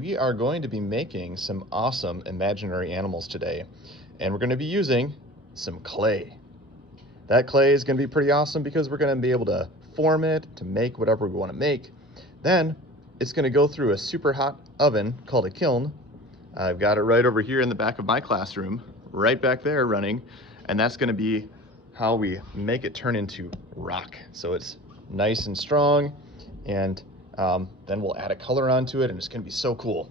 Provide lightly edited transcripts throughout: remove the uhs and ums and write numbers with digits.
we are going to be making some awesome imaginary animals today, and we're going to be using some clay. That clay is going to be pretty awesome because we're going to be able to form it to make whatever we want to make. Then it's going to go through a super hot oven called a kiln. I've got it right over here in the back of my classroom, right back there running, and that's going to be how we make it turn into rock. So it's nice and strong, and then we'll add a color onto it, and it's going to be so cool.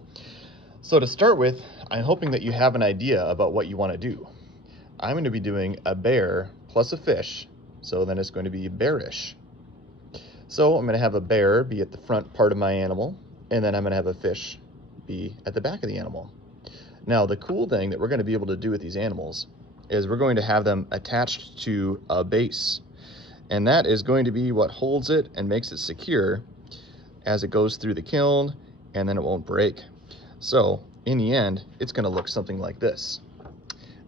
So to start with, I'm hoping that you have an idea about what you want to do. I'm going to be doing a bear plus a fish, so then it's going to be bearish. So I'm going to have a bear be at the front part of my animal, and then I'm going to have a fish be at the back of the animal. Now, the cool thing that we're going to be able to do with these animals is we're going to have them attached to a base, and that is going to be what holds it and makes it secure as it goes through the kiln, and then it won't break. So in the end, it's going to look something like this.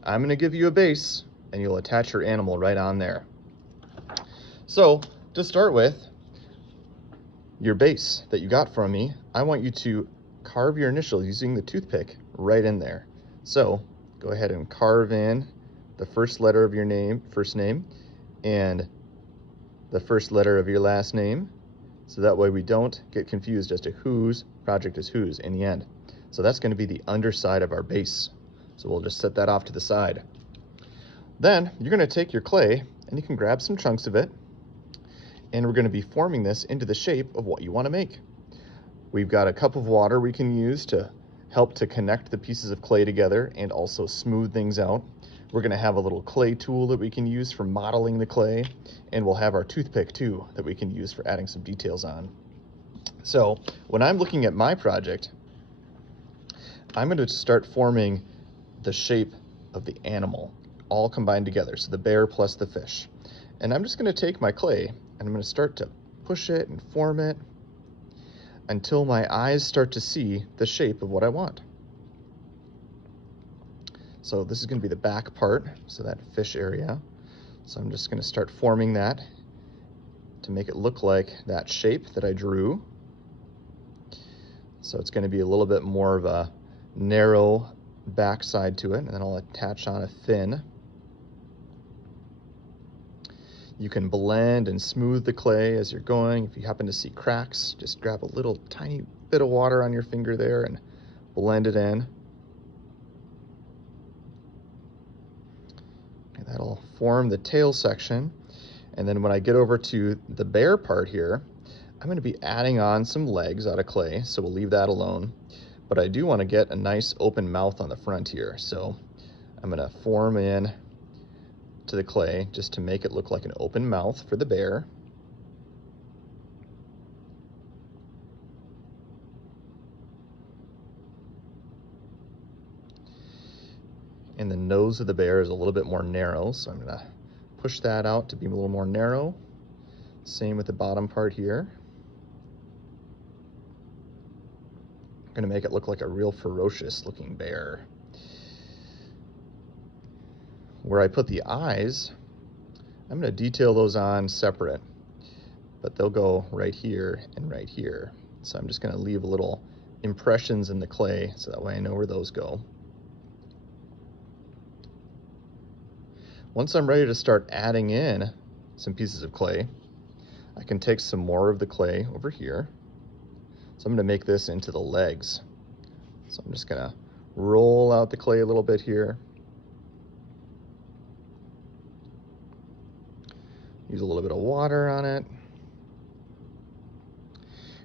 I'm going to give you a base, and you'll attach your animal right on there. So to start with, your base that you got from me, I want you to carve your initials using the toothpick right in there. So go ahead and carve in the first letter of your name, first name, and the first letter of your last name, so that way we don't get confused as to whose project is whose in the end. So that's going to be the underside of our base. So we'll just set that off to the side. Then you're going to take your clay and you can grab some chunks of it, and we're going to be forming this into the shape of what you want to make. We've got a cup of water we can use to help to connect the pieces of clay together and also smooth things out. We're going to have a little clay tool that we can use for modeling the clay, and we'll have our toothpick too that we can use for adding some details on. So when I'm looking at my project, I'm going to start forming the shape of the animal all combined together, so the bear plus the fish. And I'm just going to take my clay and I'm going to start to push it and form it until my eyes start to see the shape of what I want. So this is going to be the back part, so that fish area. So I'm just going to start forming that to make it look like that shape that I drew. So it's going to be a little bit more of a narrow backside to it, and then I'll attach on a fin. You can blend and smooth the clay as you're going. If you happen to see cracks, just grab a little tiny bit of water on your finger there and blend it in. And that'll form the tail section. And then when I get over to the bear part here, I'm going to be adding on some legs out of clay, so we'll leave that alone. But I do want to get a nice open mouth on the front here, so I'm going to form in to the clay just to make it look like an open mouth for the bear. And the nose of the bear is a little bit more narrow, so I'm going to push that out to be a little more narrow. Same with the bottom part here. I'm going to make it look like a real ferocious looking bear. Where I put the eyes, I'm going to detail those on separate, but they'll go right here and right here. So I'm just going to leave little impressions in the clay so that way I know where those go. Once I'm ready to start adding in some pieces of clay, I can take some more of the clay over here. So I'm going to make this into the legs. So I'm just going to roll out the clay a little bit here. Use a little bit of water on it.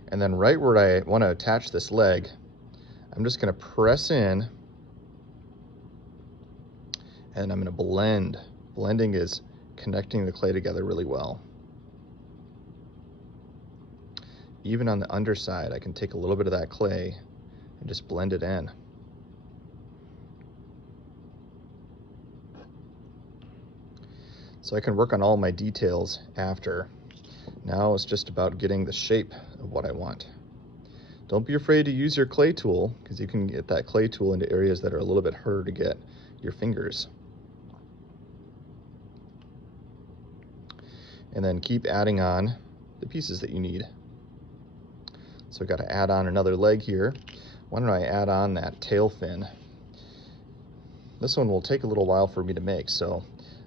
And then right where I want to attach this leg, I'm just going to press in and I'm going to blend. Blending is connecting the clay together really well. Even on the underside, I can take a little bit of that clay and just blend it in. So I can work on all my details after. Now it's just about getting the shape of what I want. Don't be afraid to use your clay tool, because you can get that clay tool into areas that are a little bit harder to get your fingers. And then keep adding on the pieces that you need. So I've got to add on another leg here. why don't I add on that tail fin? This one will take a little while for me to make, so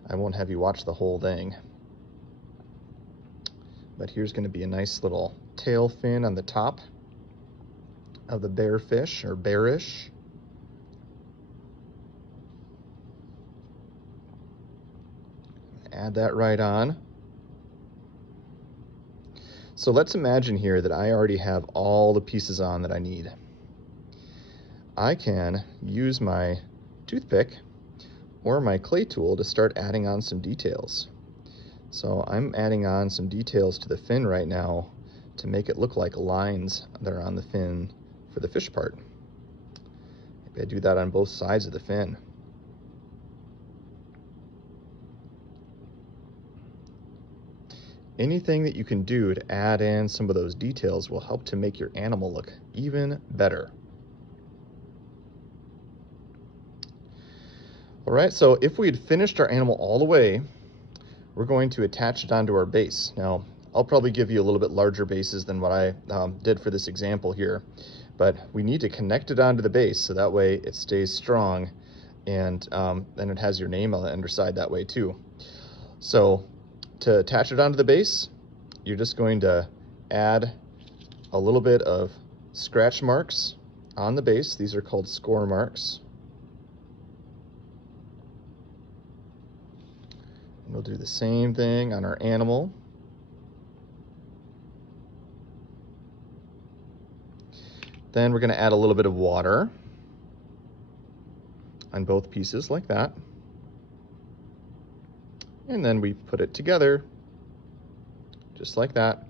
I won't have you watch the whole thing. But here's going to be a nice little tail fin on the top of the bearfish, or bearish. Add that right on. So let's imagine here that I already have all the pieces on that I need. I can use my toothpick or my clay tool to start adding on some details. So I'm adding on some details to the fin right now to make it look like lines that are on the fin for the fish part. Maybe I do that on both sides of the fin. Anything that you can do to add in some of those details will help to make your animal look even better. All right, so if we had finished our animal all the way, we're going to attach it onto our base. Now, I'll probably give you a little bit larger bases than what I did for this example here, but we need to connect it onto the base so that way it stays strong, and then it has your name on the underside that way too. So to attach it onto the base, you're just going to add a little bit of scratch marks on the base. These are called score marks. And we'll do the same thing on our animal. Then we're going to add a little bit of water on both pieces like that. And then we put it together just like that.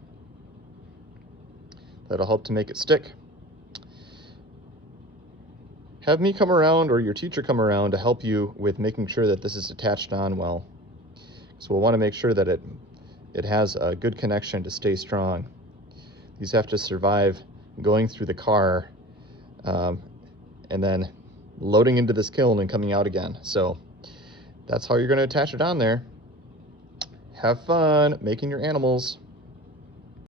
That'll help to make it stick. Have me come around, or your teacher come around, to help you with making sure that this is attached on well. So we'll want to make sure that it has a good connection to stay strong. These have to survive going through the car and then loading into this kiln and coming out again. So that's how you're going to attach it on there. Have fun making your animals.